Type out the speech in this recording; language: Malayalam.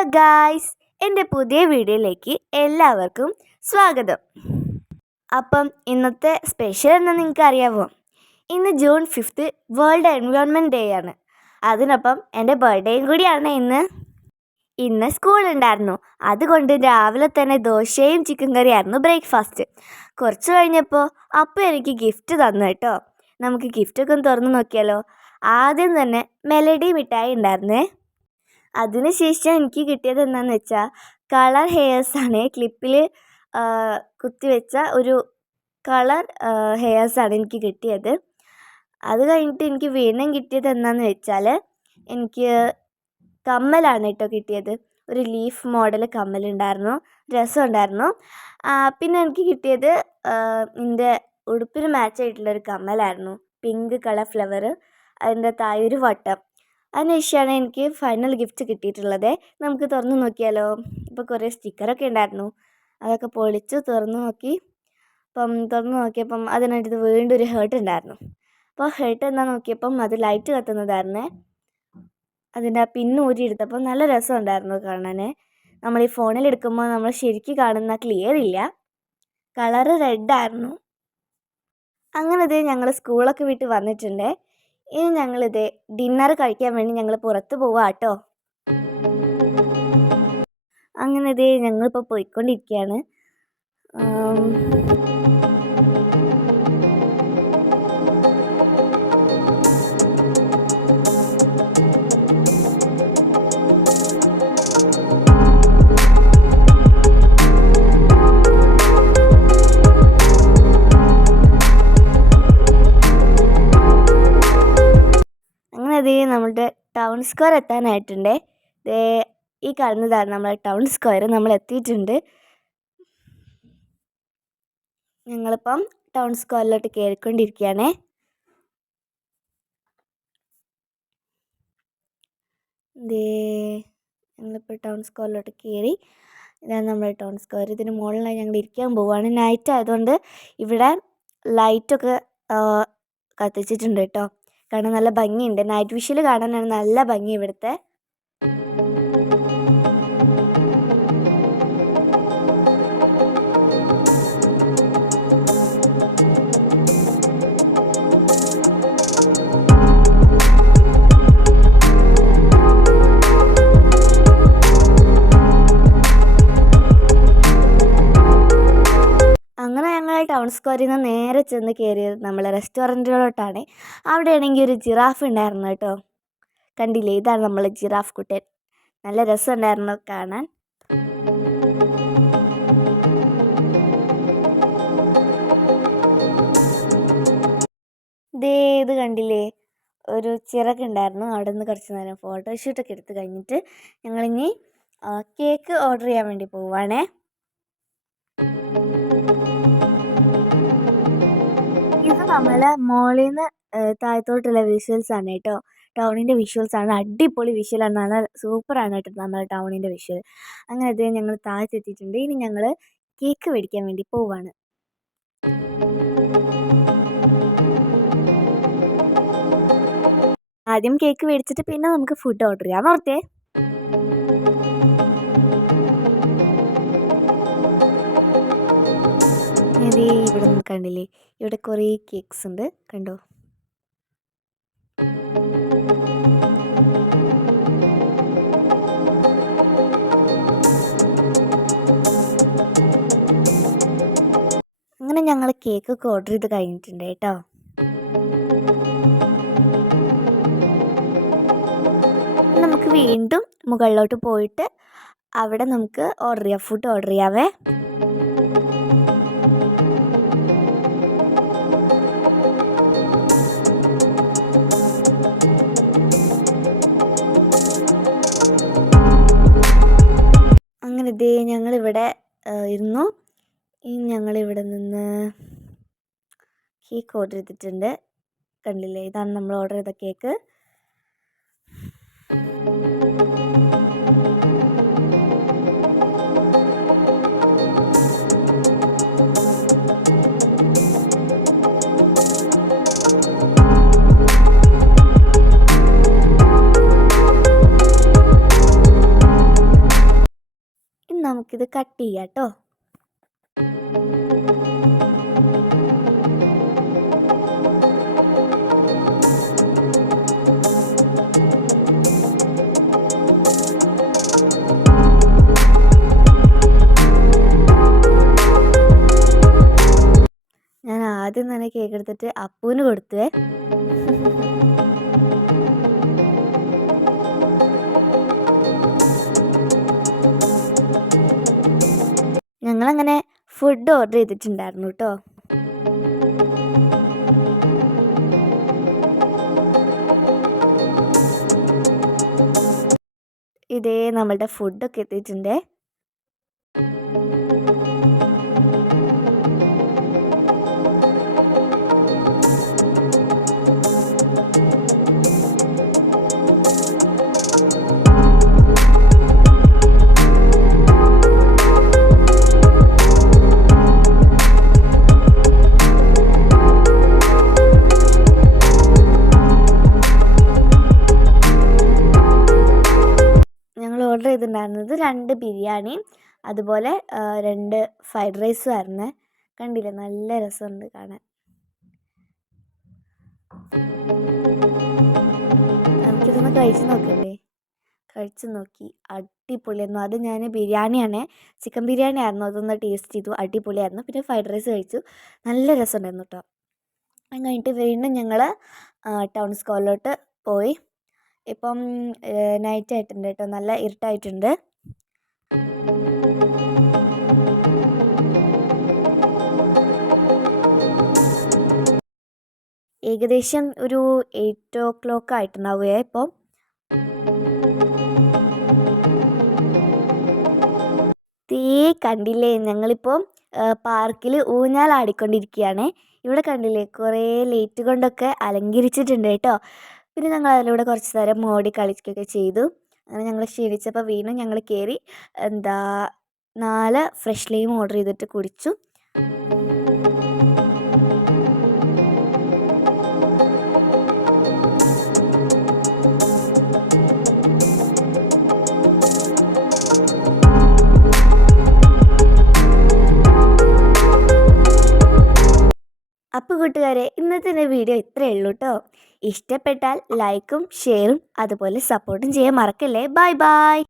ഹലോ ഗായ്സ് എന്റെ പുതിയ വീഡിയോയിലേക്ക് എല്ലാവർക്കും സ്വാഗതം. അപ്പം ഇന്നത്തെ സ്പെഷ്യൽ എന്ന് നിങ്ങൾക്ക് അറിയാമോ ഇന്ന് June fifth world environment day ആണ്. അതിനൊപ്പം എന്റെ ബർത്ത്ഡേയും കൂടിയാണ് ഇന്ന്. ഇന്ന് സ്കൂൾ ഉണ്ടായിരുന്നു. അതുകൊണ്ട് രാവിലെ തന്നെ ദോശയും ചിക്കൻ കറിയായിരുന്നു ബ്രേക്ക്ഫാസ്റ്റ് കുറച്ച് കഴിഞ്ഞപ്പോൾ അപ്പം എനിക്ക് ഗിഫ്റ്റ് തന്നു കേട്ടോ. നമുക്ക് ഗിഫ്റ്റൊക്കെ ഒന്ന് തുറന്ന് നോക്കിയാലോ? ആദ്യം തന്നെ മെലഡി മിഠായി ഉണ്ടായിരുന്നേ. അതിനുശേഷം എനിക്ക് കിട്ടിയത് എന്താണെന്ന് വെച്ചാൽ കളർ ഹെയർസാണ് ക്ലിപ്പിൽ കുത്തിവെച്ച ഒരു കളർ ഹെയർസാണ് എനിക്ക് കിട്ടിയത്. അത് കഴിഞ്ഞിട്ട് എനിക്ക് വീണ്ടും കിട്ടിയത് എന്താണെന്ന് വെച്ചാൽ എനിക്ക് കമ്മലാണ് കേട്ടോ കിട്ടിയത്. ഒരു ലീഫ് മോഡൽ കമ്മലുണ്ടായിരുന്നു രസമുണ്ടായിരുന്നു. പിന്നെ എനിക്ക് കിട്ടിയത് എന്റെ ഉടുപ്പിന് മാച്ച് ആയിട്ടുള്ളൊരു കമ്മലായിരുന്നു. പിങ്ക് കളർ ഫ്ലവർ അതിന്റെ താഴെ ഒരു വട്ടം. അതിനുശേഷമാണ് എനിക്ക് ഫൈനൽ ഗിഫ്റ്റ് കിട്ടിയിട്ടുള്ളത്. നമുക്ക് തുറന്ന് നോക്കിയാലോ? ഇപ്പോൾ കുറേ സ്റ്റിക്കറൊക്കെ ഉണ്ടായിരുന്നു. അതൊക്കെ പൊളിച്ചു തുറന്ന് നോക്കി. അപ്പം തുറന്ന് നോക്കിയപ്പം അതിനടുത്ത് വീണ്ടും ഒരു ഹേർട്ട് ഉണ്ടായിരുന്നു. അപ്പോൾ ഹേർട്ട് എന്താ നോക്കിയപ്പം അത് ലൈറ്റ് കത്തുന്നതായിരുന്നേ. അതിന്റെ ആ പിന്ന് ഊരിയെടുത്തപ്പോൾ നല്ല രസം ഉണ്ടായിരുന്നു കാണാൻ നമ്മൾ ഈ ഫോണിൽ എടുക്കുമ്പോൾ നമ്മൾ ശരിക്കും കാണുന്ന ക്ലിയർ ഇല്ല. കളറ് റെഡായിരുന്നു അങ്ങനെ ഇത് ഞങ്ങൾ സ്കൂളൊക്കെ വിട്ട് വന്നിട്ടുണ്ട്. ഇനി ഞങ്ങളിത് ഡിന്നർ കഴിക്കാൻ വേണ്ടി ഞങ്ങൾ പുറത്ത് പോവാ കേട്ടോ അങ്ങനെ ഇത് ഞങ്ങളിപ്പോൾ പോയിക്കൊണ്ടിരിക്കുകയാണ് നമ്മളുടെ നമ്മുടെ ടൗൺ സ്ക്വയർ എത്താനായിട്ടുണ്ട്. ദേ ഈ കാണുന്നതാണ് നമ്മുടെ ടൗൺ സ്ക്വയർ നമ്മൾ എത്തിയിട്ടുണ്ട്. ഞങ്ങളിപ്പം ടൗൺ സ്ക്വയറിലോട്ട് കയറിക്കൊണ്ടിരിക്കുകയാണ് ദേ ഞങ്ങളിപ്പോൾ ടൗൺ സ്ക്വയറിലോട്ട് കയറി ഇതാണ് നമ്മുടെ ടൗൺ സ്ക്വയർ ഇതിന് മുകളിലായി ഞങ്ങൾ ഇരിക്കാൻ പോവുകയാണ് നൈറ്റ് ആയതുകൊണ്ട് ഇവിടെ ലൈറ്റൊക്കെ കത്തിച്ചിട്ടുണ്ട് കേട്ടോ. കാണാൻ നല്ല ഭംഗിയുണ്ട്. നൈറ്റ് വിഷയിൽ കാണാനാണ് നല്ല ഭംഗി ഇവിടുത്തെ. സ്ക്വയറിൽ നിന്ന് നേരെ ചെന്ന് കയറിയത് നമ്മൾ റെസ്റ്റോറന്റിലോട്ടാണ്. അവിടെയാണെങ്കിൽ ഒരു ജിറാഫ് ഉണ്ടായിരുന്നു കേട്ടോ. കണ്ടില്ലേ? ഇതാണ് നമ്മൾ ജിറാഫ് കുട്ടൻ. നല്ല രസമുണ്ടായിരുന്നു കാണാൻ. ദേ ഇത് കണ്ടില്ലേ? ഒരു ചിറകുണ്ടായിരുന്നു അവിടെ നിന്ന് കുറച്ച് നേരം ഫോട്ടോഷൂട്ടൊക്കെ എടുത്ത് കഴിഞ്ഞിട്ട് ഞങ്ങളിനി കേക്ക് ഓർഡർ ചെയ്യാൻ വേണ്ടി പോവുകയാണേ നമ്മളെ നിന്ന് താഴത്തോട്ടുള്ള വിഷ്വൽസ് ആണ് കേട്ടോ. ടൗണിന്റെ വിഷ്വൽസ് ആണ്. അടിപൊളി വിഷ്വൽ ആണ്. നല്ല സൂപ്പറാണ് കേട്ടോ നമ്മളെ ടൗണിന്റെ വിഷ്വൽ അങ്ങനെ അത് ഞങ്ങൾ താഴത്തെത്തിയിട്ടുണ്ട്. ഇനി ഞങ്ങൾ കേക്ക് മേടിക്കാൻ വേണ്ടി പോവാണ്. ആദ്യം കേക്ക് മേടിച്ചിട്ട് പിന്നെ നമുക്ക് ഫുഡ് ഓർഡർ ചെയ്യാം. ഓർത്തേ? ഇവിടെ കണ്ടില്ലേ? ഇവിടെ കുറേ കേക്ക്സ് ഉണ്ട്. കണ്ടോ? അങ്ങനെ ഞങ്ങൾ കേക്കൊക്കെ ഓർഡർ ചെയ്ത് കഴിഞ്ഞിട്ടുണ്ട് കേട്ടോ. നമുക്ക് വീണ്ടും മുകളിലോട്ട് പോയിട്ട് അവിടെ നമുക്ക് ഓർഡർ ചെയ്യാം. ഫുഡ് ഓർഡർ ചെയ്യാവേ. കേക്ക് ഓർഡർ ചെയ്തിട്ടുണ്ട്. കണ്ടില്ലേ? ഇതാണ് നമ്മൾ ഓർഡർ ചെയ്ത കേക്ക്. നമുക്കിത് കട്ട് ചെയ്യാം കേട്ടോ. ആദ്യം തന്നെ കേക്ക് എടുത്തിട്ട് അപ്പൂന് കൊടുത്തുവേ ഞങ്ങളങ്ങനെ ഫുഡ് ഓർഡർ ചെയ്തിട്ടുണ്ടായിരുന്നു കേട്ടോ ഇതേ നമ്മളുടെ ഫുഡൊക്കെ എത്തിയിട്ടുണ്ട്. രണ്ട് ബിരിയാണിയും അതുപോലെ രണ്ട് ഫ്രൈഡ് റൈസ് വരുന്നത് കണ്ടില്ലേ? നല്ല രസമുണ്ട് കാണാൻ. നമുക്കിതൊന്ന് കഴിച്ച് നോക്കണ്ടേ കഴിച്ച് നോക്കി. അടിപൊളിയായിരുന്നു. അത് ഞാൻ ബിരിയാണിയാണ്. ചിക്കൻ ബിരിയാണി ആയിരുന്നു അതൊന്ന് ടേസ്റ്റ് ചെയ്തു. അടിപൊളിയായിരുന്നു. പിന്നെ ഫ്രൈഡ് റൈസ് കഴിച്ചു. നല്ല രസമുണ്ടായിരുന്നു കേട്ടോ. അത് കഴിഞ്ഞിട്ട് വീണ്ടും ഞങ്ങൾ ടൗൺ സ്കോളിലോട്ട് പോയി. ഇപ്പം നൈറ്റ് ആയിട്ടുണ്ട് കേട്ടോ. നല്ല ഇരുട്ടായിട്ടുണ്ട്. ഏകദേശം ഒരു എയ്റ്റ് ഓ ക്ലോക്ക് ആയിട്ടുണ്ടാവുക ഇപ്പോൾ തീ കണ്ടില്ലേ ഞങ്ങളിപ്പോൾ പാർക്കിൽ ഊഞ്ഞാലാടിക്കൊണ്ടിരിക്കുകയാണ് ഇവിടെ കണ്ടില്ലേ കുറേ ലൈറ്റ് കൊണ്ടൊക്കെ അലങ്കരിച്ചിട്ടുണ്ട് കേട്ടോ. പിന്നെ ഞങ്ങൾ അതിലൂടെ കുറച്ച് നേരം മോടി കളിക്കുകയൊക്കെ ചെയ്തു. അങ്ങനെ ഞങ്ങൾ ക്ഷീണിച്ചപ്പോൾ വീണ്ടും ഞങ്ങൾ കയറി എന്താ നാല് ഫ്രഷ് ലൈം ഓർഡർ ചെയ്തിട്ട് കുടിച്ചു. അപ്പോൾ കൂട്ടുകാരെ ഇന്നത്തെ എന്റെ വീഡിയോ ഇത്രയേ ഉള്ളൂ കേട്ടോ ഇഷ്ടപ്പെട്ടാൽ ലൈക്കും ഷെയറും അതുപോലെ സപ്പോർട്ടും ചെയ്യാൻ മറക്കല്ലേ? Bye bye